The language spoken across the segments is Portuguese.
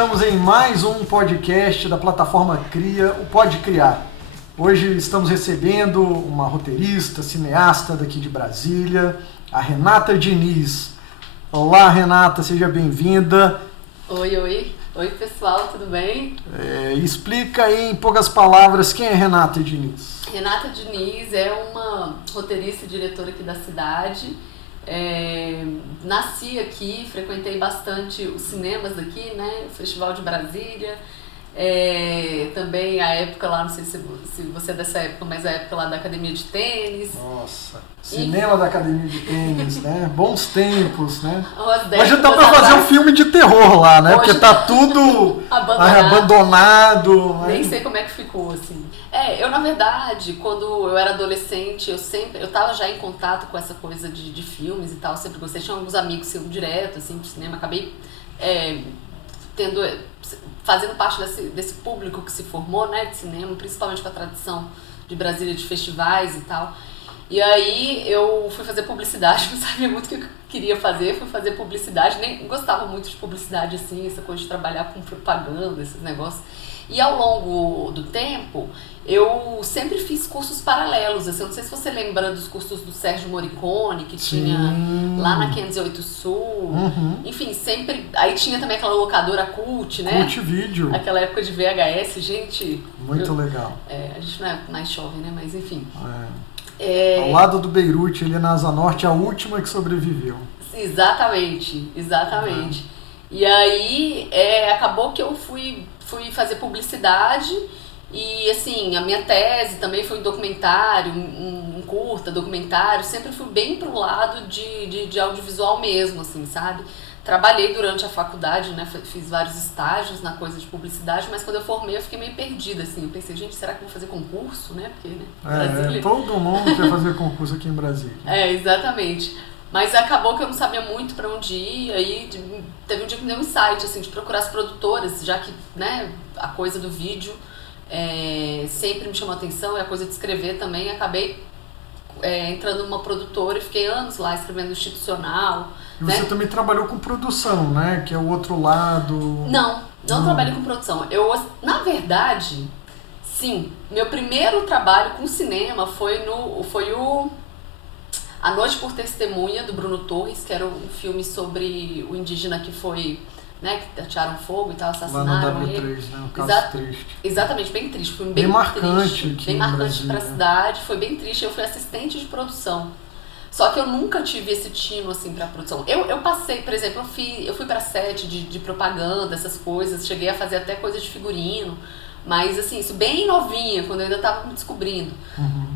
estamos em mais um podcast da plataforma Cria, o Pode Criar. Hoje estamos recebendo uma roteirista, cineasta daqui de Brasília, a Renata Diniz. Olá, Renata, seja bem-vinda. Oi pessoal, tudo bem? Explica aí em poucas palavras quem é Renata Diniz. Renata Diniz é uma roteirista e diretora aqui da cidade. Nasci aqui, frequentei bastante os cinemas daqui, né? O Festival de Brasília. Também a época lá, não sei se você é dessa época, mas a época lá da Academia de Tênis. Nossa, cinema da Academia de Tênis, né? Bons tempos, né? Hoje dá pra fazer um filme de terror lá, né? Porque tá tudo abandonado. Nem sei como é que ficou, assim. Eu na verdade, quando eu era adolescente, eu tava já em contato com essa coisa de filmes e tal, sempre gostei. Tinha alguns amigos que iam direto, assim, pro cinema, acabei fazendo parte desse público que se formou, né, de cinema, principalmente com a tradição de Brasília, de festivais e tal. E aí eu fui fazer publicidade, não sabia muito o que eu queria fazer, fui fazer publicidade, nem gostava muito de publicidade, assim, essa coisa de trabalhar com propaganda, esses negócios. E ao longo do tempo, eu sempre fiz cursos paralelos, assim, eu não sei se você lembra dos cursos do Sérgio Morricone, que tinha lá na 508 Sul, enfim, sempre, aí tinha também aquela locadora Cult, né? Cult Vídeo. Aquela época de VHS, gente... Muito legal. A gente não é mais jovem, né? Mas enfim... Ao lado do Beirute, ali na Asa Norte, a última que sobreviveu. Exatamente. E aí, acabou que eu fui fazer publicidade e, assim, a minha tese também foi um documentário, um curta documentário, sempre fui bem pro lado de audiovisual mesmo, assim, sabe? Trabalhei durante a faculdade, né, fiz vários estágios na coisa de publicidade, mas quando eu formei eu fiquei meio perdida, assim, eu pensei, gente, será que eu vou fazer concurso, né, porque, né, Brasília... Todo mundo quer fazer concurso aqui em Brasília. Exatamente. Mas acabou que eu não sabia muito pra onde ir, aí teve um dia que me deu um insight, assim, de procurar as produtoras, já que, né, a coisa do vídeo sempre me chamou a atenção, e a coisa de escrever também, acabei entrando numa produtora e fiquei anos lá escrevendo institucional. E você também trabalhou com produção, né, que é o outro lado... Não trabalhei com produção. Na verdade, sim, meu primeiro trabalho com cinema foi o A Noite por Testemunha, do Bruno Torres, que era um filme sobre o indígena que foi, né, que atearam fogo e tal, assassinaram ele. Lá no W3, né, um caso triste. Exatamente, bem triste, foi bem marcante triste, bem marcante pra cidade, foi bem triste, eu fui assistente de produção. Só que eu nunca tive esse tino, assim, pra produção. Eu passei, por exemplo, eu fui pra set de propaganda, essas coisas, cheguei a fazer até coisa de figurino, mas, assim, isso bem novinha, quando eu ainda tava me descobrindo.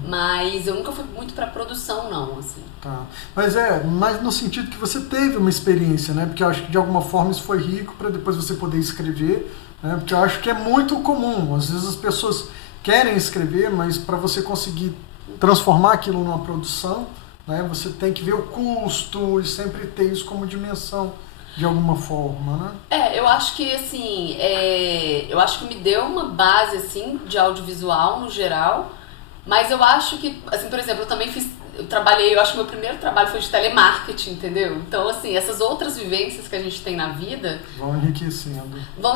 Mas eu nunca fui muito pra produção, não, assim. Tá. Mas no sentido que você teve uma experiência, né? Porque eu acho que de alguma forma isso foi rico pra depois você poder escrever, né? Porque eu acho que é muito comum. Às vezes as pessoas querem escrever, mas pra você conseguir transformar aquilo numa produção, né? Você tem que ver o custo e sempre ter isso como dimensão. De alguma forma, né? Eu acho que, assim, eu acho que me deu uma base, assim, de audiovisual no geral, mas eu acho que, assim, por exemplo, eu acho que meu primeiro trabalho foi de telemarketing, entendeu? Então, assim, essas outras vivências que a gente tem na vida... Vão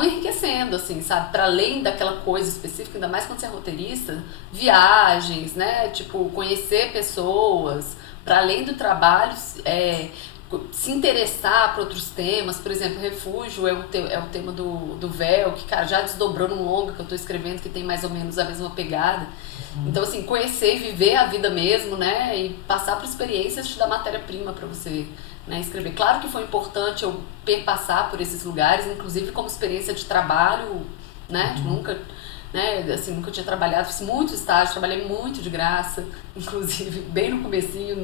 enriquecendo, assim, sabe? Para além daquela coisa específica, ainda mais quando você é roteirista, viagens, né? Tipo, conhecer pessoas, para além do trabalho... se interessar por outros temas, por exemplo, Refúgio é o tema do véu, que, cara, já desdobrou num longa que eu tô escrevendo, que tem mais ou menos a mesma pegada. Então, assim, conhecer e viver a vida mesmo, né, e passar por experiências te dá matéria-prima para você, né, escrever. Claro que foi importante eu perpassar por esses lugares, inclusive como experiência de trabalho, né, nunca tinha trabalhado, fiz muito estágio, trabalhei muito de graça, inclusive bem no comecinho,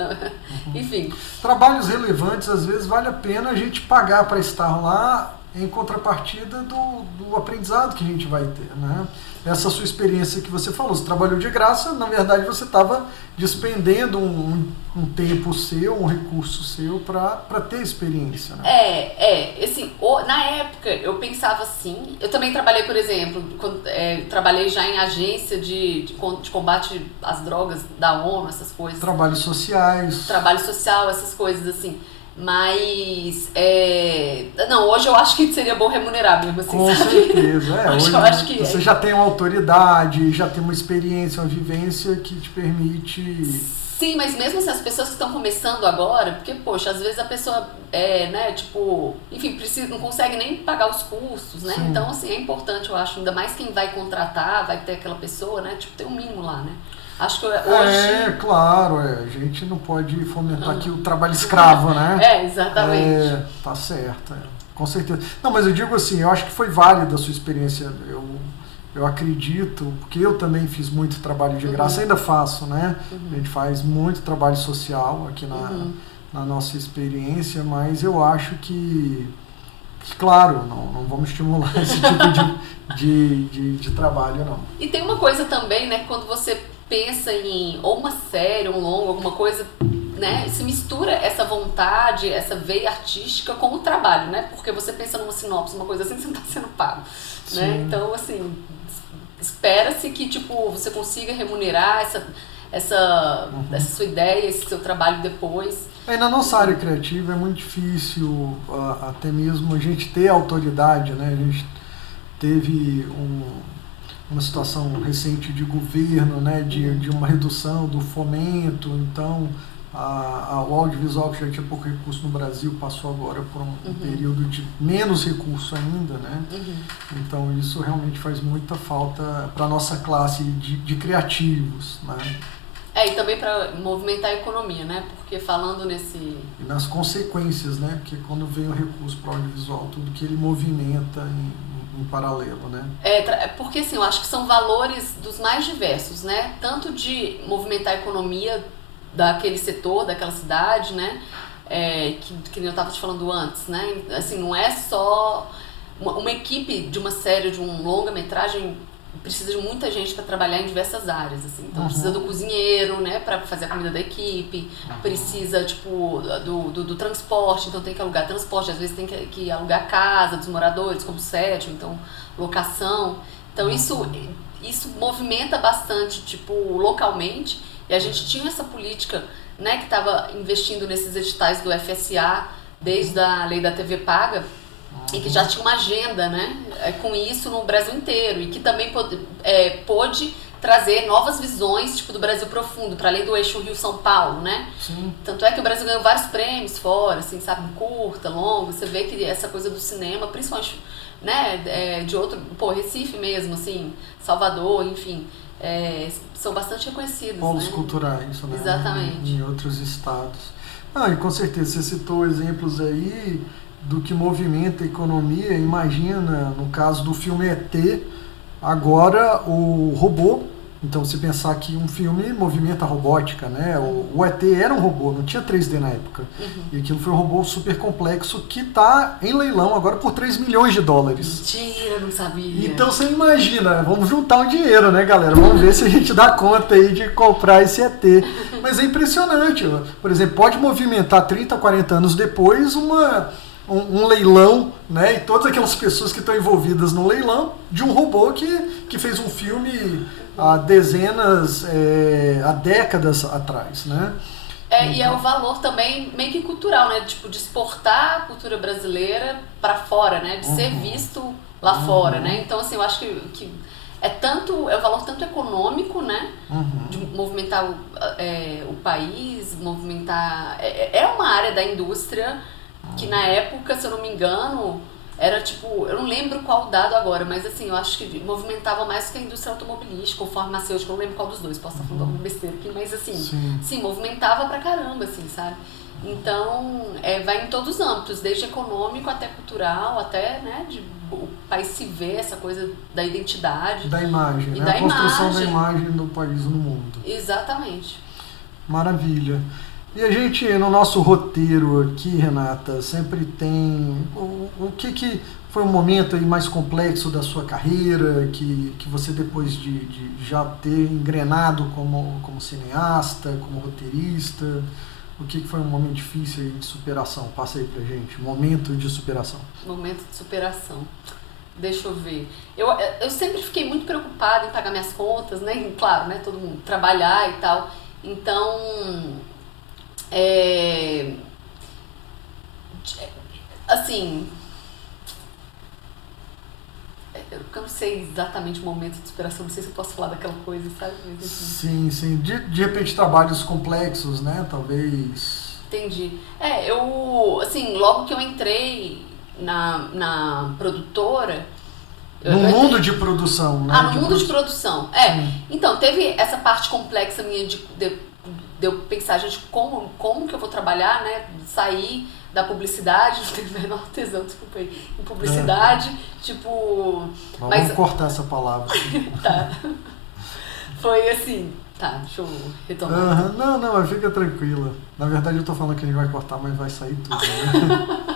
enfim. Trabalhos relevantes, às vezes vale a pena a gente pagar para estar lá em contrapartida do aprendizado que a gente vai ter, né? Essa sua experiência que você falou, você trabalhou de graça, na verdade você estava despendendo um tempo seu, um recurso seu para ter experiência, né? Assim, na época eu pensava assim, eu também trabalhei, por exemplo, trabalhei já em agência de combate às drogas da ONU, essas coisas. Trabalho social, essas coisas, assim. Mas, não, hoje eu acho que seria bom remunerar mesmo, assim, Com sabe? certeza. Hoje Hoje eu acho que você já tem uma autoridade, já tem uma experiência, uma vivência que te permite... Sim, mas mesmo assim, as pessoas que estão começando agora, porque, poxa, às vezes a pessoa, né, tipo, enfim, não consegue nem pagar os custos, né? Sim. Então, assim, é importante, eu acho, ainda mais quem vai contratar, vai ter aquela pessoa, né, tipo, ter um mínimo lá, né? Acho que hoje... Claro, a gente não pode fomentar aqui o trabalho escravo, né? Exatamente. Tá certo, com certeza. Não, mas eu digo assim, eu acho que foi válida a sua experiência, eu acredito, porque eu também fiz muito trabalho de graça, ainda faço, né? A gente faz muito trabalho social aqui na nossa experiência, mas eu acho que claro, não vamos estimular esse tipo de trabalho, não. E tem uma coisa também, né, quando você pensa em ou uma série, um longo, alguma coisa, né, se mistura essa vontade, essa veia artística com o trabalho, né, porque você pensa numa sinopse, uma coisa assim, você não está sendo pago, né, então, assim, espera-se que, tipo, você consiga remunerar essa sua ideia, esse seu trabalho depois. Na nossa área criativa é muito difícil até mesmo a gente ter autoridade, né? A gente teve uma situação recente de governo, né? De uma redução do fomento, então o audiovisual, que já tinha pouco recurso no Brasil, passou agora por um período de menos recurso ainda, né? Então isso realmente faz muita falta para a nossa classe de criativos, né? E também para movimentar a economia, né? Porque falando nesse... E nas consequências, né? Porque quando vem o recurso para o audiovisual, tudo que ele movimenta em paralelo, né? Porque assim, eu acho que são valores dos mais diversos, né? Tanto de movimentar a economia daquele setor, daquela cidade, né? Que eu estava te falando antes, né? Assim, não é só... Uma equipe de uma série, de um longa-metragem, precisa de muita gente para trabalhar em diversas áreas, assim. Então precisa do cozinheiro, né, para fazer a comida da equipe, precisa, tipo, do transporte, então tem que alugar transporte, às vezes tem que alugar casa dos moradores, como set, então locação. Então isso movimenta bastante, tipo, localmente, e a gente tinha essa política, né, que estava investindo nesses editais do FSA, desde a lei da TV paga, e que já tinha uma agenda, né, com isso no Brasil inteiro, e que também pôde trazer novas visões, tipo, do Brasil profundo, para além do eixo Rio-São Paulo, né? Sim. Tanto é que o Brasil ganhou vários prêmios fora, assim, sabe, curta, longo, você vê que essa coisa do cinema, principalmente, né, de outro, Recife mesmo, assim, Salvador, enfim, são bastante reconhecidos, polos né? culturais, né? Exatamente. Em outros estados. E com certeza, você citou exemplos aí do que movimenta a economia. Imagina, no caso do filme ET, agora o robô. Então, se pensar que um filme movimenta a robótica, né? O ET era um robô, não tinha 3D na época. E aquilo foi um robô super complexo que está em leilão agora por 3 milhões de dólares. Mentira, não sabia. Então, você imagina, vamos juntar um dinheiro, né, galera? Vamos ver se a gente dá conta aí de comprar esse ET. Mas é impressionante. Por exemplo, pode movimentar 30, 40 anos depois um leilão, né, e todas aquelas pessoas que estão envolvidas no leilão de um robô que fez um filme há décadas atrás, né? E é o valor também meio que cultural, né, tipo, de exportar a cultura brasileira para fora, né, de ser visto lá fora, né? Então, assim, eu acho que é um valor tanto econômico, né, de movimentar o país, movimentar... É uma área da indústria que na época, se eu não me engano, era tipo, eu não lembro qual dado agora, mas assim, eu acho que movimentava mais que a indústria automobilística ou farmacêutica, eu não lembro qual dos dois, posso estar falando alguma besteira aqui, mas assim, sim, movimentava pra caramba, assim, sabe? Então, vai em todos os âmbitos, desde econômico até cultural, até, né, o país se vê, essa coisa da identidade. Da imagem, e né? Da a construção imagem. da imagem do país no mundo. Exatamente. Maravilha. E a gente, no nosso roteiro aqui, Renata, sempre tem o que foi um momento aí mais complexo da sua carreira, que você depois de já ter engrenado como cineasta, como roteirista, o que foi um momento difícil aí de superação? Passa aí pra gente, momento de superação. Momento de superação. Deixa eu ver. Eu sempre fiquei muito preocupada em pagar minhas contas, né? E, claro, né? Todo mundo trabalhar e tal. Então... assim, eu não sei exatamente o momento de inspiração, não sei se eu posso falar daquela coisa, sabe? Mas, assim. Sim. De repente trabalhos complexos, né? Talvez. Entendi. Eu, assim, logo que eu entrei na produtora... No mundo de produção, né? No mundo de produção. Então, teve essa parte complexa minha de eu pensar, gente, como que eu vou trabalhar, né? Sair da publicidade, não tenho o menor tesão, desculpa aí, em publicidade, Vamos cortar essa palavra. Tá. Foi assim. Tá, deixa eu retomar. Não, mas fica tranquila. Na verdade eu tô falando que a gente vai cortar, mas vai sair tudo, né?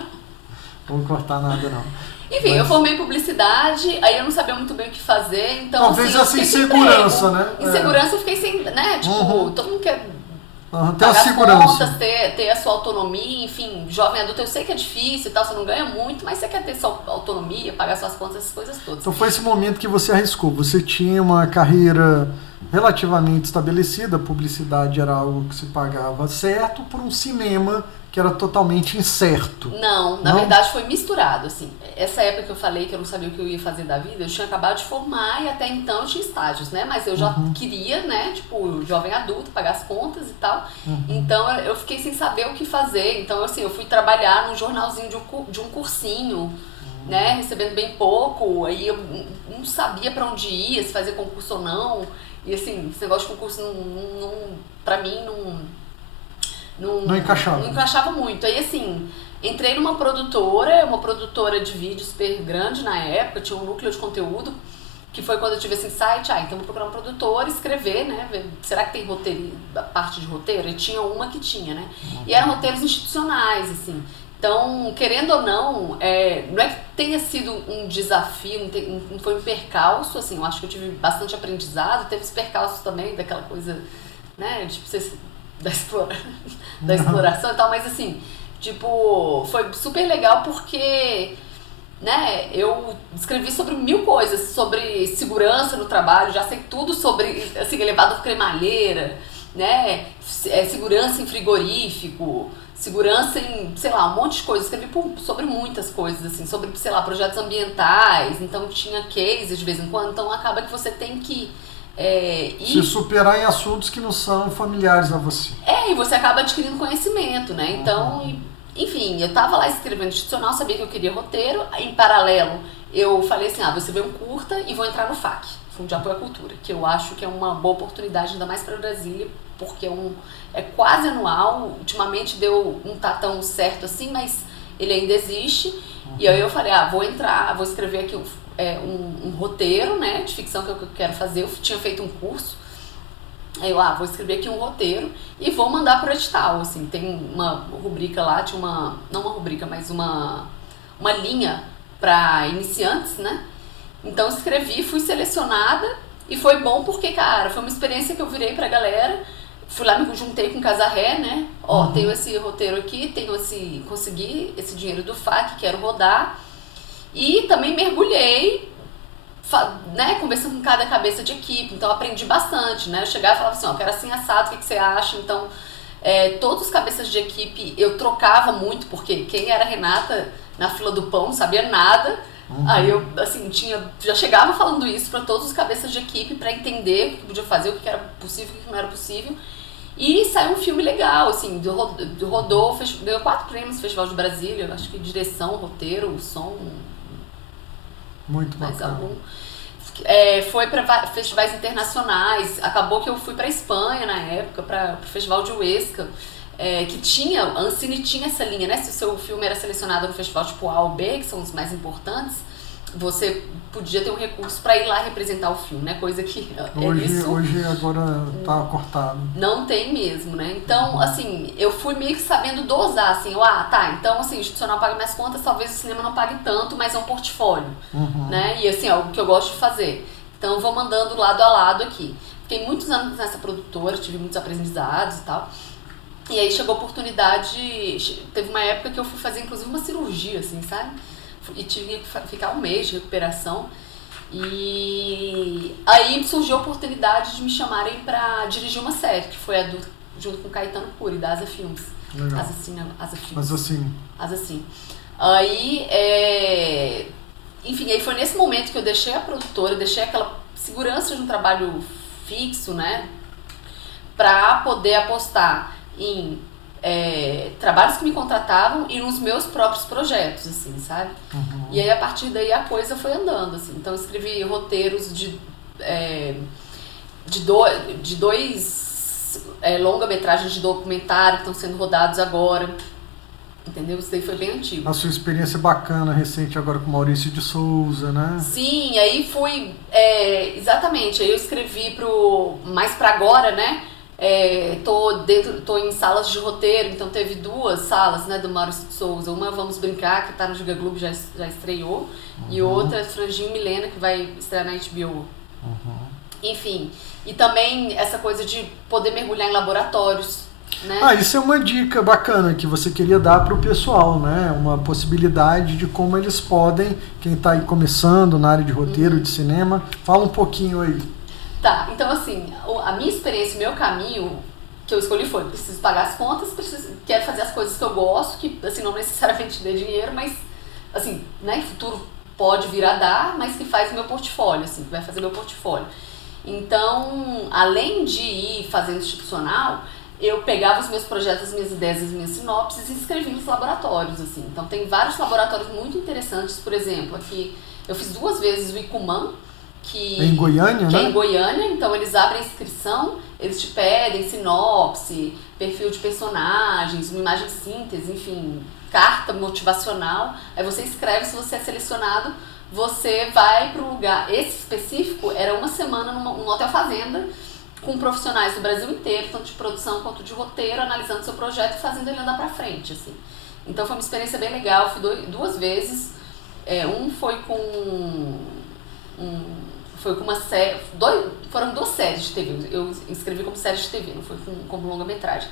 Não vou cortar nada, não. Enfim, eu formei em publicidade, aí eu não sabia muito bem o que fazer, então talvez essa insegurança, né? Insegurança eu fiquei sem, né? Todo mundo quer ter a segurança. Contas, ter a sua autonomia, enfim, jovem adulto eu sei que é difícil e tal, você não ganha muito, mas você quer ter sua autonomia, pagar suas contas, essas coisas todas. Então foi esse momento que você arriscou. Você tinha uma carreira relativamente estabelecida, a publicidade era algo que se pagava certo, por um cinema que era totalmente incerto. Não, na verdade foi misturado, assim. Essa época que eu falei que eu não sabia o que eu ia fazer da vida, eu tinha acabado de formar e até então eu tinha estágios, né? Mas eu já queria, né, jovem adulto, pagar as contas e tal. Então eu fiquei sem saber o que fazer. Então, assim, eu fui trabalhar num jornalzinho de um cursinho, né, recebendo bem pouco. Aí eu não sabia pra onde ia, se fazia concurso ou não. E assim, esse negócio de concurso pra mim não encaixava muito. Aí assim, entrei numa produtora de vídeo super grande na época, tinha um núcleo de conteúdo, que foi quando eu tive esse insight, então vou procurar um produtor, escrever, né, ver, será que tem roteiro, parte de roteiro? E tinha uma que tinha, né, e eram roteiros institucionais, assim. Então, querendo ou não, não é que tenha sido um desafio, não foi um percalço, assim, eu acho que eu tive bastante aprendizado, teve os percalços também, daquela coisa, né, tipo, da exploração e tal, mas assim, foi super legal porque, né, eu escrevi sobre 1000 coisas, sobre segurança no trabalho, já sei tudo sobre, assim, elevador cremalheira, né, segurança em frigorífico, segurança em, sei lá, um monte de coisas. Escrevi sobre muitas coisas, assim, sobre, sei lá, projetos ambientais, então tinha cases de vez em quando, então acaba que você tem que se superar em assuntos que não são familiares a você. E você acaba adquirindo conhecimento, né? Então, enfim, eu tava lá escrevendo institucional, sabia que eu queria roteiro, em paralelo eu falei assim, você vê um curta e vou entrar no FAC, Fundo de Apoio à Cultura, que eu acho que é uma boa oportunidade, ainda mais para Brasília, porque é quase anual, ultimamente não tá tão certo assim, mas ele ainda existe, e aí eu falei, vou escrever aqui um roteiro, né, de ficção que eu quero fazer, eu tinha feito um curso, aí eu, vou escrever aqui um roteiro e vou mandar pro edital, assim, tem uma rubrica lá, não uma rubrica, mas uma linha para iniciantes, né, então eu escrevi, fui selecionada e foi bom porque, cara, foi uma experiência que eu virei pra galera, fui lá, me juntei com o Casarré, né, tenho esse roteiro aqui, consegui esse dinheiro do FAC, quero rodar, e também mergulhei, né, conversando com cada cabeça de equipe, então aprendi bastante, né, eu chegava e falava assim, eu quero assim assado, o que você acha? Então, todos os cabeças de equipe eu trocava muito, porque quem era a Renata na fila do pão não sabia nada, aí eu, assim, já chegava falando isso para todos os cabeças de equipe para entender o que podia fazer, o que era possível, o que não era possível, e saiu um filme legal, assim, rodou, ganhou 4 prêmios no Festival de Brasília, acho que direção, roteiro, som, muito bacana. Foi para festivais internacionais, acabou que eu fui para Espanha na época, para o Festival de Huesca, que a Ancine tinha essa linha, né? Se o seu filme era selecionado no festival tipo A ou B, que são os mais importantes, você podia ter um recurso para ir lá representar o filme, né? Coisa que hoje agora tá cortado. Não tem mesmo, né? Então, assim, eu fui meio que sabendo dosar, assim, então, assim, o institucional paga minhas contas, talvez o cinema não pague tanto, mas é um portfólio, né? E, assim, é algo que eu gosto de fazer. Então, eu vou mandando lado a lado aqui. Fiquei muitos anos nessa produtora, tive muitos aprendizados e tal. E aí chegou a oportunidade, teve uma época que eu fui fazer, inclusive, uma cirurgia, assim, sabe? E tive que ficar 1 mês de recuperação, e aí surgiu a oportunidade de me chamarem para dirigir uma série, que foi junto com Caetano Puri, da Asa Filmes. Legal. Asa Filmes. Mas assim... Asa Sim. Aí, enfim, aí foi nesse momento que eu deixei a produtora, deixei aquela segurança de um trabalho fixo, né? Pra poder apostar em trabalhos que me contratavam e nos meus próprios projetos, assim, sabe? E aí, a partir daí, a coisa foi andando, assim. Então, eu escrevi roteiros de dois longa-metragens de documentário que estão sendo rodados agora. Entendeu? Isso daí foi bem antigo. A sua experiência bacana, recente agora com Maurício de Souza, né? Sim, aí fui... exatamente, aí eu escrevi mais pra agora, né? Tô em salas de roteiro, então teve 2 salas, né, do Maurício de Souza. Uma Vamos Brincar, que tá no Giga Globo, já estreou. E outra, Franjinho e Milena, que vai estrear na HBO. Enfim, e também essa coisa de poder mergulhar em laboratórios, né? Isso é uma dica bacana que você queria dar para o pessoal, né? Uma possibilidade de como eles podem, quem está aí começando na área de roteiro, de cinema, fala um pouquinho aí. Tá, então assim, a minha experiência, o meu caminho que eu escolhi foi: preciso pagar as contas, quero fazer as coisas que eu gosto, que assim, não necessariamente dê dinheiro, mas assim, né, futuro pode vir a dar, mas que faz o meu portfólio, assim, que vai fazer meu portfólio. Então, além de ir fazendo institucional, eu pegava os meus projetos, as minhas ideias, as minhas sinopses e escrevia nos laboratórios, assim. Então, tem vários laboratórios muito interessantes. Por exemplo, aqui eu fiz 2 vezes o Icumã, que é em Goiânia, né? É em Goiânia. Então, eles abrem a inscrição, eles te pedem sinopse, perfil de personagens, uma imagem síntese, enfim, carta motivacional. Aí você escreve, se você é selecionado, você vai para o lugar. Esse específico era uma semana num hotel fazenda, com profissionais do Brasil inteiro, tanto de produção quanto de roteiro, analisando seu projeto e fazendo ele andar pra frente, assim. Então foi uma experiência bem legal, fui 2 vezes. Foi com uma série, foram 2 séries de TV, eu inscrevi como série de TV, não foi como longa-metragem.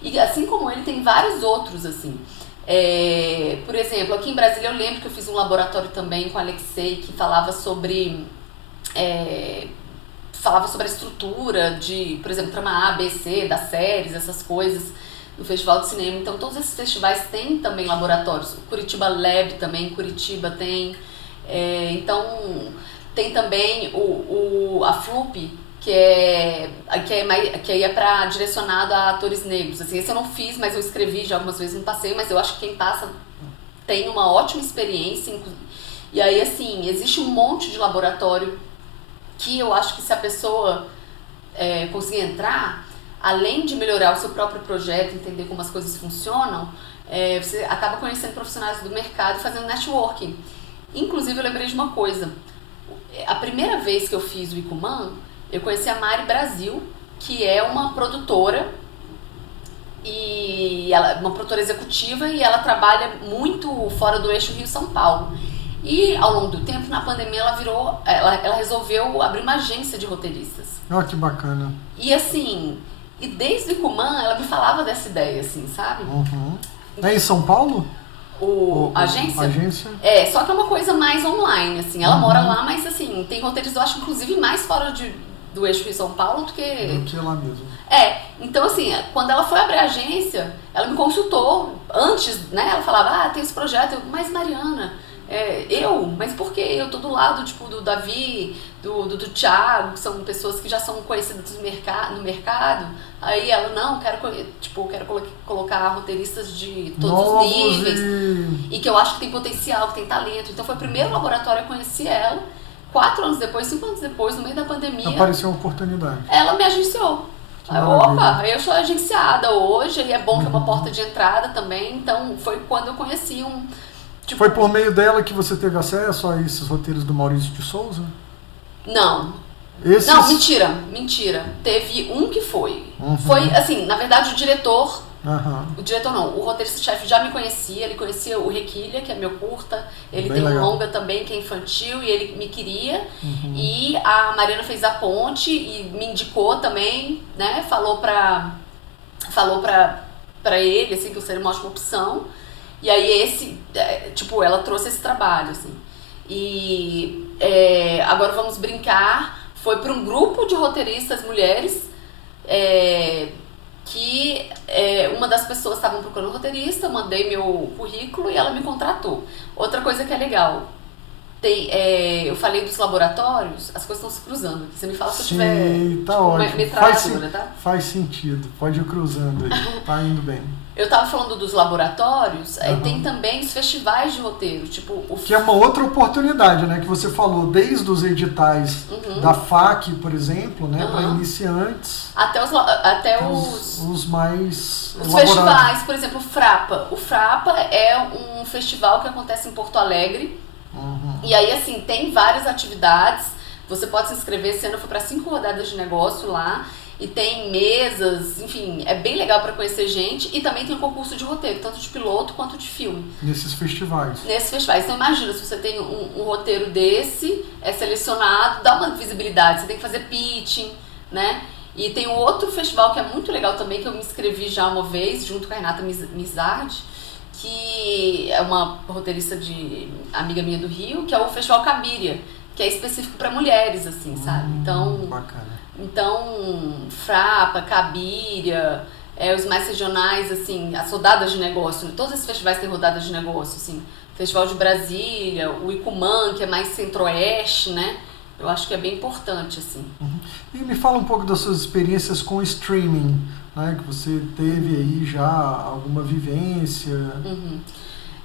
E assim como ele, tem vários outros, assim. Por exemplo, aqui em Brasília eu lembro que eu fiz um laboratório também com a Alexei, que falava sobre a estrutura de, por exemplo, trama A, B, C, das séries, essas coisas, no Festival de Cinema. Então, todos esses festivais têm também laboratórios. O Curitiba Lab também, Curitiba tem. Então, tem também a FLUP, que aí é para direcionado a atores negros. Assim, esse eu não fiz, mas eu escrevi já algumas vezes, não passei, mas eu acho que quem passa tem uma ótima experiência. E aí, assim, existe um monte de laboratório que eu acho que, se a pessoa conseguir entrar, além de melhorar o seu próprio projeto, entender como as coisas funcionam, você acaba conhecendo profissionais do mercado e fazendo networking. Inclusive, eu lembrei de uma coisa. A primeira vez que eu fiz o Icumã, eu conheci a Mari Brasil, que é uma produtora, e uma produtora executiva, e ela trabalha muito fora do eixo Rio-São Paulo. E ao longo do tempo, na pandemia, ela resolveu abrir uma agência de roteiristas. Que bacana. E assim, desde o Icumã, ela me falava dessa ideia, assim, sabe? É em São Paulo? A agência? Agência? Só que é uma coisa mais online, assim. Ela mora lá, mas assim, tem roteiristas, eu acho, inclusive, mais fora do eixo Rio-São Paulo do que lá mesmo. Então assim, quando ela foi abrir a agência, ela me consultou antes, né? Ela falava, tem esse projeto. Mas Mariana, mas por quê? Eu tô do lado, tipo, do Davi, do Thiago, que são pessoas que já são conhecidas no mercado. Aí ela, não, quero colocar roteiristas de todos os níveis. E que eu acho que tem potencial, que tem talento. Então foi o primeiro laboratório a conhecer ela. 4 anos depois, 5 anos depois, no meio da pandemia, apareceu uma oportunidade. Ela me agenciou. Opa, eu sou agenciada hoje, e é bom que é uma porta de entrada também. Então foi quando eu conheci Foi por meio dela que você teve acesso a esses roteiros do Maurício de Souza? Não. Esses... Não, mentira. Teve um que foi. Foi, assim, na verdade, o diretor... O diretor não, o roteirista-chefe já me conhecia, ele conhecia o Requilha, que é meu curta, ele tem um longa também, que é infantil, e ele me queria. E a Mariana fez a ponte e me indicou também, né, falou pra ele, assim, que eu seria uma ótima opção. E aí ela trouxe esse trabalho, assim. E agora Vamos Brincar foi para um grupo de roteiristas mulheres, que uma das pessoas estavam procurando roteirista, eu mandei meu currículo e ela me contratou. Outra coisa que é legal, eu falei dos laboratórios, as coisas estão se cruzando aqui. Você me fala se eu tiver tá ótimo. metralhadora, tá? Faz sentido, pode ir cruzando aí, tá indo bem. Eu tava falando dos laboratórios, tem também os festivais de roteiro, tipo... Que é uma outra oportunidade, né? Que você falou, desde os editais da FAC, por exemplo, né? Para iniciantes. Até os mais os festivais, por exemplo, o Frapa. O Frapa é um festival que acontece em Porto Alegre. E aí, assim, tem várias atividades. Você pode se inscrever. Esse ano eu fui para 5 rodadas de negócio lá. E tem mesas, enfim, é bem legal para conhecer gente. E também tem um concurso de roteiro, tanto de piloto quanto de filme. Nesses festivais. Então imagina, se você tem um roteiro desse, é selecionado, dá uma visibilidade, você tem que fazer pitching, né? E tem um outro festival que é muito legal também, que eu me inscrevi já uma vez, junto com a Renata Mizardi, que é uma roteirista amiga minha do Rio, que é o Festival Cabiria, que é específico para mulheres, assim, sabe? Então, Frapa, Cabiria, os mais regionais, assim, as rodadas de negócio, todos esses festivais têm rodadas de negócio, assim, Festival de Brasília, o Icumã, que é mais centro-oeste, né? Eu acho que é bem importante, assim. E me fala um pouco das suas experiências com streaming, né? Que você teve aí já alguma vivência.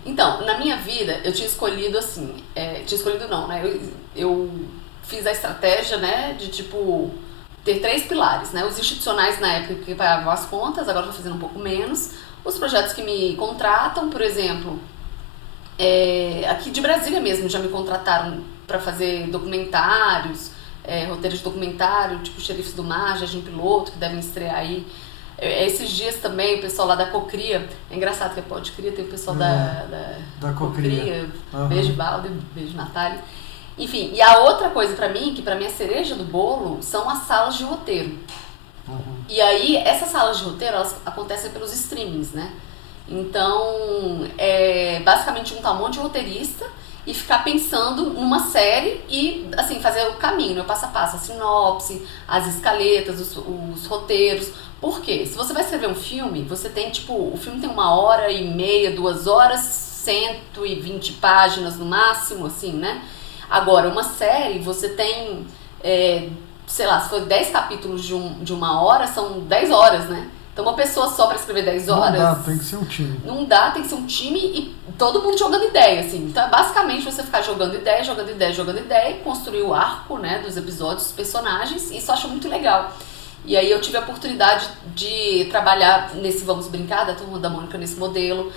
Então, na minha vida, eu tinha escolhido assim, né? Eu fiz a estratégia, né, de tipo ter 3 pilares, né? Os institucionais na época que pagavam as contas, agora estou fazendo um pouco menos. Os projetos que me contratam, por exemplo, aqui de Brasília mesmo já me contrataram para fazer documentários, roteiros de documentário, tipo Xerifes do Mar, Jardim Piloto, que devem estrear aí. Esses dias também, o pessoal lá da Cocria, é engraçado que a Podcria tem o pessoal da Cocria, beijo Valdo, beijo Natália. Enfim, e a outra coisa pra mim, que pra mim é a cereja do bolo, são as salas de roteiro. E aí, essas salas de roteiro, elas acontecem pelos streamings, né? Então, basicamente juntar um monte de roteirista e ficar pensando numa série e, assim, fazer o caminho, né? O passo a passo, a sinopse, as escaletas, os roteiros. Por quê? Se você vai escrever um filme, você tem, tipo, o filme tem 1h30, 2 horas, 120 páginas no máximo, assim, né? Agora, uma série, você tem, sei lá, se for 10 capítulos de 1 hora, são 10 horas, né? Então, uma pessoa só para escrever 10 horas... Não dá, tem que ser um time. Não dá, tem que ser um time e todo mundo jogando ideia, assim. Então, é basicamente você ficar jogando ideia, e construir o arco, né, dos episódios, dos personagens, e isso eu acho muito legal. E aí eu tive a oportunidade de trabalhar nesse Vamos Brincar, da Turma da Mônica, nesse modelo,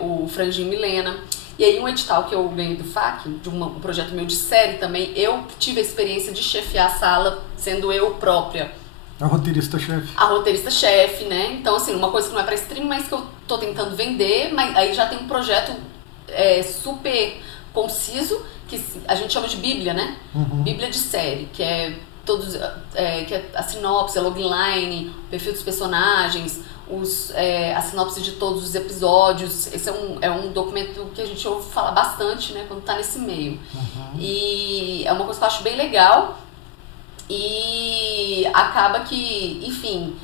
o Franjinho Milena. E aí um edital que eu ganhei do FAC, de um projeto meu de série também, eu tive a experiência de chefiar a sala, sendo eu própria. A roteirista-chefe. A roteirista-chefe, né? Então, assim, uma coisa que não é pra stream, mas que eu tô tentando vender, mas aí já tem um projeto super conciso, que a gente chama de Bíblia, né? Bíblia de série, que é que é a sinopse, a logline, o perfil dos personagens, a sinopse de todos os episódios. Esse é um documento que a gente ouve falar bastante, né, quando tá nesse meio. E é uma coisa que eu acho bem legal. E acaba que, enfim,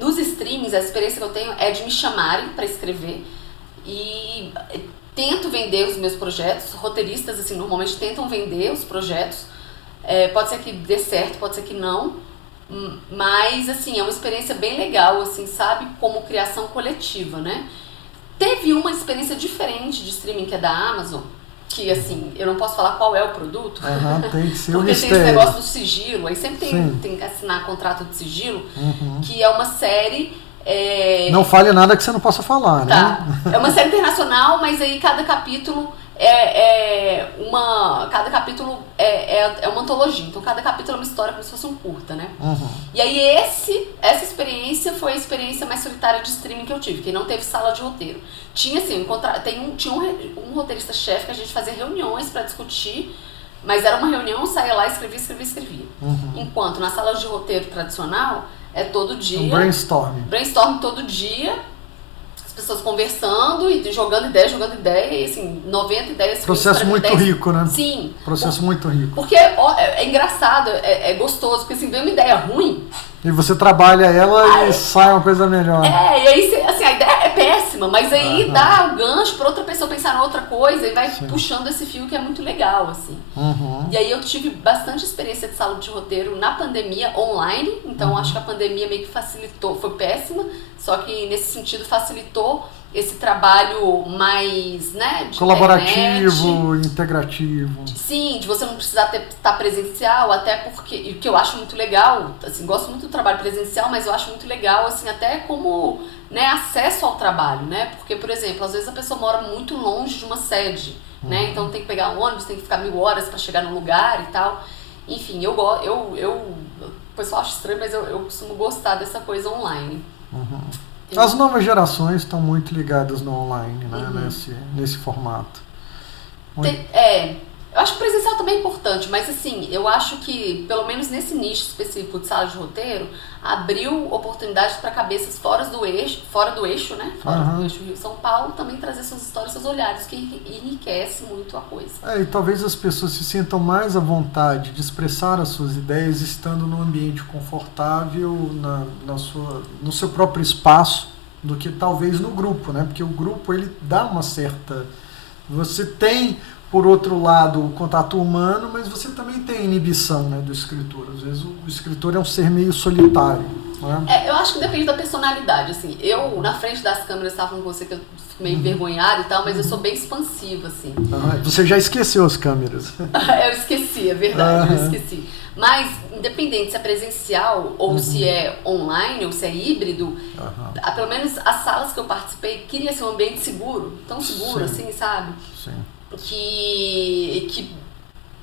nos streamings, a experiência que eu tenho é de me chamarem para escrever e tento vender os meus projetos. Roteiristas, assim, normalmente tentam vender os projetos. Pode ser que dê certo, pode ser que não, mas, assim, é uma experiência bem legal, assim, sabe? Como criação coletiva, né? Teve uma experiência diferente de streaming que é da Amazon, que, assim, eu não posso falar qual é o produto, tem que ser porque um mistério. tem esse negócio do sigilo, aí sempre tem que assinar contrato de sigilo, que é uma série... Não fale nada que você não possa falar, tá, né? É uma série internacional, mas aí cada capítulo cada capítulo é uma antologia, então cada capítulo é uma história como se fosse um curta, né? E aí essa experiência foi a experiência mais solitária de streaming que eu tive, que não teve sala de roteiro. Tinha assim, tinha um roteirista-chefe que a gente fazia reuniões para discutir, mas era uma reunião, saía lá, escrevia. Enquanto na sala de roteiro tradicional é todo dia. Um brainstorm. Brainstorm todo dia. Pessoas conversando e jogando ideia, e assim, 90 ideias. Processo muito rico, né? Sim. Processo muito rico. Porque é engraçado, é gostoso, porque assim, vem uma ideia ruim, E você trabalha ela e sai uma coisa melhor. E aí, assim, a ideia é péssima, mas aí dá o gancho para outra pessoa pensar em outra coisa e vai puxando esse fio que é muito legal, assim. E aí eu tive bastante experiência de sala de roteiro na pandemia online, então acho que a pandemia meio que facilitou, foi péssima, só que nesse sentido facilitou esse trabalho mais, né, de colaborativo, integrativo. Sim, de você não precisar estar presencial, até porque, e o que eu acho muito legal, assim, gosto muito do trabalho presencial, mas eu acho muito legal, assim, até como, né, acesso ao trabalho, né, porque, por exemplo, às vezes a pessoa mora muito longe de uma sede, né, então tem que pegar um ônibus, tem que ficar 1000 horas para chegar no lugar e tal, enfim, o pessoal acha estranho, mas eu costumo gostar dessa coisa online. As novas gerações estão muito ligadas no online, né? Nesse formato. Eu acho que o presencial também é importante, mas assim, eu acho que, pelo menos nesse nicho específico de sala de roteiro, abriu oportunidades para cabeças fora do eixo, né? Fora do eixo Rio-São Paulo, também trazer suas histórias, seus olhares, que enriquece muito a coisa. E talvez as pessoas se sintam mais à vontade de expressar as suas ideias estando num ambiente confortável, no seu próprio espaço, do que talvez no grupo, né? Porque o grupo, ele dá uma certa... Você tem, por outro lado, o contato humano, mas você também tem a inibição, né, do escritor. Às vezes o escritor é um ser meio solitário. Eu acho que depende da personalidade, assim. Eu, na frente das câmeras, estava com você que eu fico meio envergonhada e tal, mas eu sou bem expansiva, assim. Você já esqueceu as câmeras. Eu esqueci, é verdade, eu esqueci. Mas, independente se é presencial ou se é online ou se é híbrido, pelo menos as salas que eu participei queria ser um ambiente seguro, tão seguro, assim, sabe? Sim. Que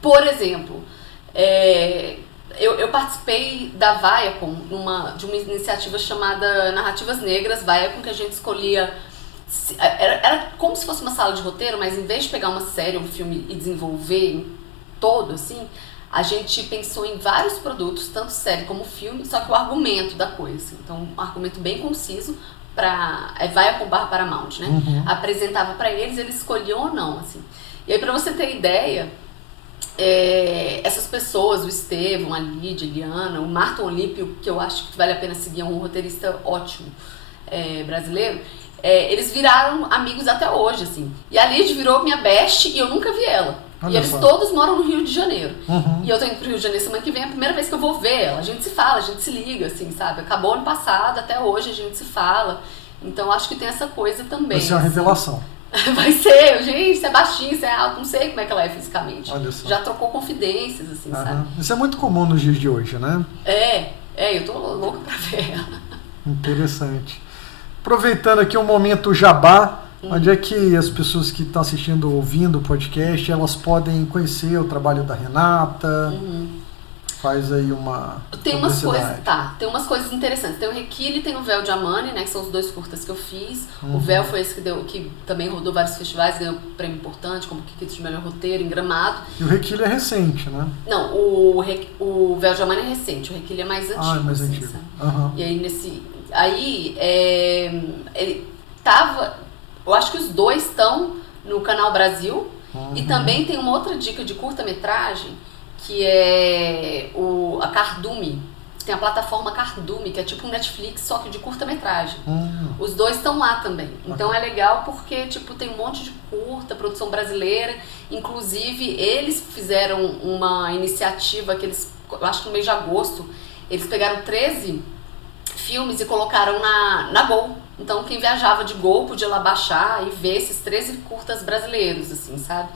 por exemplo, eu participei da Viacom, de uma iniciativa chamada Narrativas Negras Viacom, que a gente escolhia... Era como se fosse uma sala de roteiro, mas em vez de pegar uma série, um filme e desenvolver todo, assim, a gente pensou em vários produtos, tanto série como filme, só que o argumento da coisa, assim, então um argumento bem conciso, Viacom / Paramount, né? Apresentava para eles escolhiam ou não, assim. E aí, para você ter ideia, essas pessoas, o Estevão, a Lídia, a Eliana, o Marton Olímpio, que eu acho que vale a pena seguir, é um roteirista ótimo, brasileiro, eles viraram amigos até hoje, assim. E a Lídia virou minha best e eu nunca vi ela. E eles todos moram no Rio de Janeiro. E eu tô indo pro Rio de Janeiro semana que vem, é a primeira vez que eu vou ver ela. A gente se fala, a gente se liga, assim, sabe? Acabou ano passado, até hoje a gente se fala. Então acho que tem essa coisa também. Vai ser uma revelação. Vai ser, gente, você é baixinho, você é alto, não sei como é que ela é fisicamente. Olha só. Já trocou confidências, assim, sabe? Isso é muito comum nos dias de hoje, né? Eu tô louca pra ver ela. Interessante. Aproveitando aqui um momento jabá, onde é que as pessoas que estão assistindo, ouvindo o podcast, elas podem conhecer o trabalho da Renata? Faz aí uma tem umas coisas interessantes. Tem o Requile e tem o Véu de Amani, né, que são os 2 curtas que eu fiz. O Véu foi esse que também rodou vários festivais, ganhou um prêmio importante, como Kikito de melhor roteiro, em Gramado. E o Requile é recente, né? Não, o Véu de Amani é recente, o Requile é mais antigo. É mais antigo. E aí ele tava... Eu acho que os 2 estão no Canal Brasil. E também tem uma outra dica de curta-metragem, que é a Cardume. Tem a plataforma Cardume, que é tipo um Netflix, só que de curta-metragem. Os 2 estão lá também. Então é legal porque tem um monte de curta, produção brasileira. Inclusive, eles fizeram uma iniciativa que eu acho que no mês de agosto, eles pegaram 13 filmes e colocaram na Gol. Então quem viajava de Gol podia lá baixar e ver esses 13 curtas brasileiros, assim, sabe?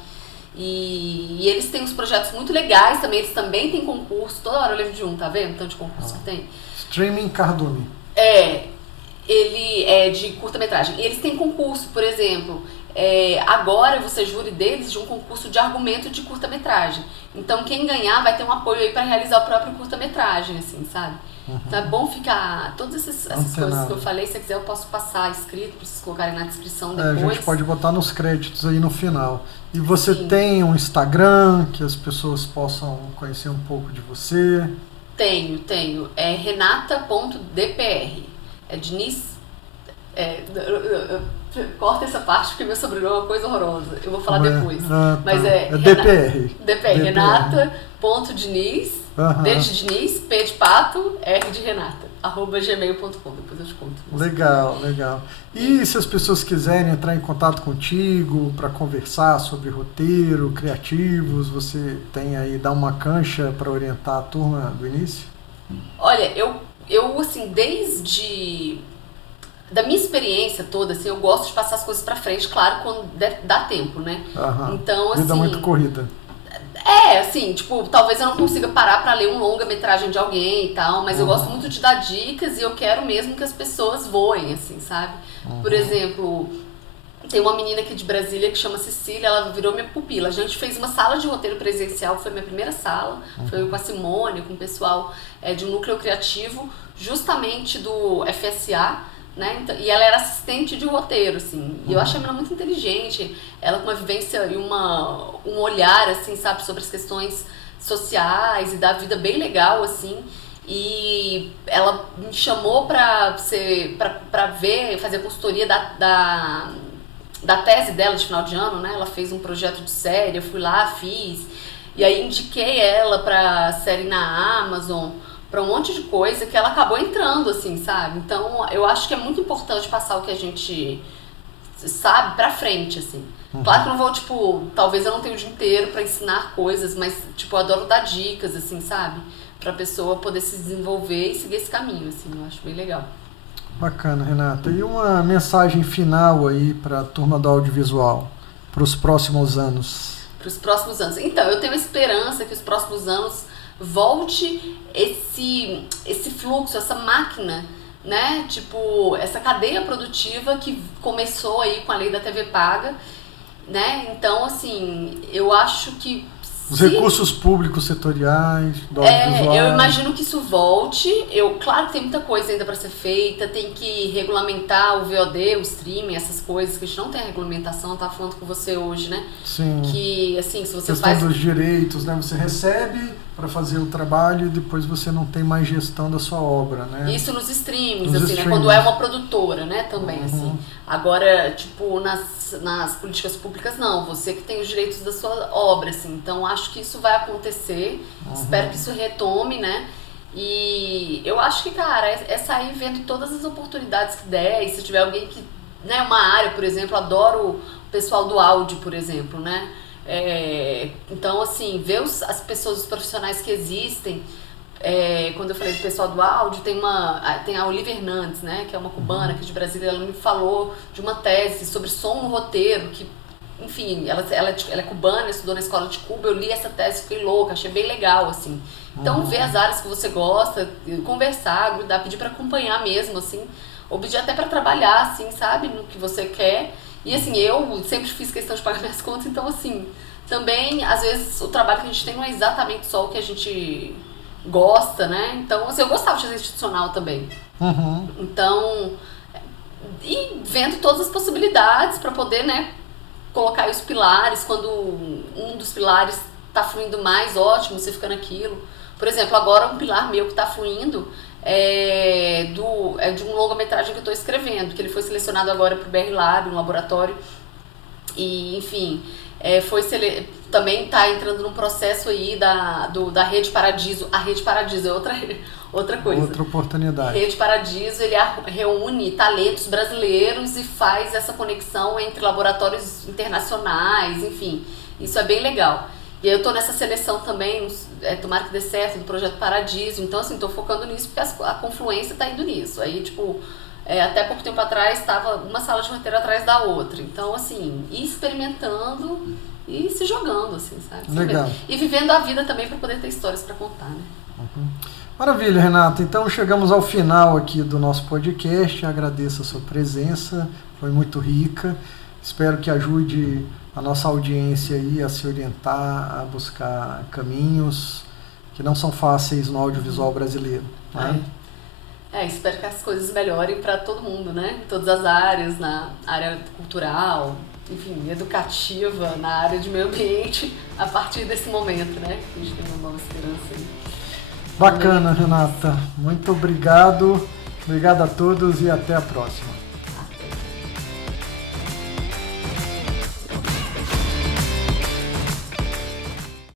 E eles têm uns projetos muito legais também, eles também têm concurso, toda hora eu lembro de um, tá vendo? Tanto de concurso que tem. Streaming Cardume. Ele é de curta-metragem. Eles têm concurso, por exemplo, agora você júri deles de um concurso de argumento de curta-metragem. Então quem ganhar vai ter um apoio aí pra realizar o próprio curta-metragem, assim, sabe? Então é bom ficar... Todas essas coisas que eu falei, se você quiser eu posso passar escrito pra vocês colocarem na descrição depois. A gente pode botar nos créditos aí no final. E você tem um Instagram que as pessoas possam conhecer um pouco de você? Tenho. É renata.dpr. É Diniz... corta essa parte porque meu sobrenome é uma coisa horrorosa. Eu vou falar depois. Mas é DPR. DPR. Renata.diniz D de Diniz, P de Pato, R de Renata, @gmail.com. Depois eu te conto. Legal, legal. E se as pessoas quiserem entrar em contato contigo para conversar sobre roteiro, criativos, você tem aí, dá uma cancha para orientar a turma do início? Olha, eu assim, desde da minha experiência toda, assim, eu gosto de passar as coisas pra frente, claro, quando dá tempo, né? Então, assim... Vida muito corrida. Assim, tipo, talvez eu não consiga parar pra ler um longa-metragem de alguém e tal, mas eu gosto muito de dar dicas e eu quero mesmo que as pessoas voem, assim, sabe? Por exemplo, tem uma menina aqui de Brasília que chama Cecília, ela virou minha pupila. A gente fez uma sala de roteiro presencial, foi minha primeira sala, foi com a Simone, com o pessoal de um núcleo criativo, justamente do FSA, né? Então, e ela era assistente de roteiro, assim, e eu achei ela muito inteligente, ela com uma vivência e um olhar, assim, sabe, sobre as questões sociais e da vida bem legal, assim, e ela me chamou pra fazer a consultoria da tese dela de final de ano, né? Ela fez um projeto de série, eu fui lá, fiz, e aí indiquei ela pra série na Amazon, pra um monte de coisa que ela acabou entrando, assim, sabe? Então, eu acho que é muito importante passar o que a gente sabe pra frente, assim. Claro que eu não vou, tipo, talvez eu não tenha o dia inteiro pra ensinar coisas, mas, tipo, eu adoro dar dicas, assim, sabe? Pra pessoa poder se desenvolver e seguir esse caminho, assim, eu acho bem legal. Bacana, Renata. E uma mensagem final aí pra turma do audiovisual, pros próximos anos? Pros próximos anos. Então, eu tenho esperança que os próximos anos volte esse fluxo, essa máquina, né? Tipo, essa cadeia produtiva que começou aí com a lei da TV paga, né? Então, assim, eu acho que os recursos públicos setoriais, do audiovisual. Eu imagino que isso volte. Claro que tem muita coisa ainda para ser feita, tem que regulamentar o VOD, o streaming, essas coisas que a gente não tem a regulamentação, eu tava falando com você hoje, né? Sim. Que, assim, se você questão dos direitos, né? Você recebe para fazer o trabalho e depois você não tem mais gestão da sua obra, né? Isso nos streamings, assim, né? Quando é uma produtora, né? Também, assim. Agora, tipo, nas políticas públicas, não. Você que tem os direitos da sua obra, assim. Então, acho que isso vai acontecer. Espero que isso retome, né? E eu acho que, cara, é sair vendo todas as oportunidades que der. E se tiver alguém que... né? Uma área, por exemplo, adoro o pessoal do áudio, por exemplo, né? Então, assim, ver as pessoas, os profissionais que existem. Quando eu falei do pessoal do áudio, tem a Olivia Hernandes, né, que é uma cubana aqui de Brasília. Ela me falou de uma tese sobre som no roteiro, que, enfim, ela é cubana, estudou na escola de Cuba. Eu li essa tese, fiquei louca, achei bem legal, assim. Então, ver as áreas que você gosta, conversar, grudar, pedir pra acompanhar mesmo, assim, ou pedir até pra trabalhar, assim, sabe, no que você quer. E assim, eu sempre fiz questão de pagar minhas contas, então assim, também, às vezes, o trabalho que a gente tem não é exatamente só o que a gente gosta, né? Então, assim, eu gostava de fazer institucional também. Então, e vendo todas as possibilidades para poder, né, colocar aí os pilares, quando um dos pilares tá fluindo mais, ótimo, você fica naquilo. Por exemplo, agora um pilar meu que tá fluindo é de um longa-metragem que eu tô escrevendo, que ele foi selecionado agora pro BR Lab, um laboratório. E, enfim, também está entrando num processo aí da Rede Paradiso. A Rede Paradiso é outra coisa. Outra oportunidade. Rede Paradiso, ele reúne talentos brasileiros e faz essa conexão entre laboratórios internacionais, enfim, isso é bem legal. E aí eu tô nessa seleção também, tomara que dê certo, do Projeto Paradiso. Então, assim, tô focando nisso porque a confluência tá indo nisso. Aí, tipo, até pouco tempo atrás, estava uma sala de roteiro atrás da outra. Então, assim, ir experimentando e se jogando, assim, sabe? Legal. E vivendo a vida também para poder ter histórias para contar, né? Maravilha, Renata. Então, chegamos ao final aqui do nosso podcast. Agradeço a sua presença, foi muito rica. Espero que ajude a nossa audiência aí a se orientar, a buscar caminhos que não são fáceis no audiovisual brasileiro. Né? Espero que as coisas melhorem para todo mundo, né? Em todas as áreas, na área cultural, enfim, educativa, na área de meio ambiente, a partir desse momento, né? Que a gente tem uma nova esperança aí. Bacana, Renata. Muito obrigado. Obrigado a todos e até a próxima.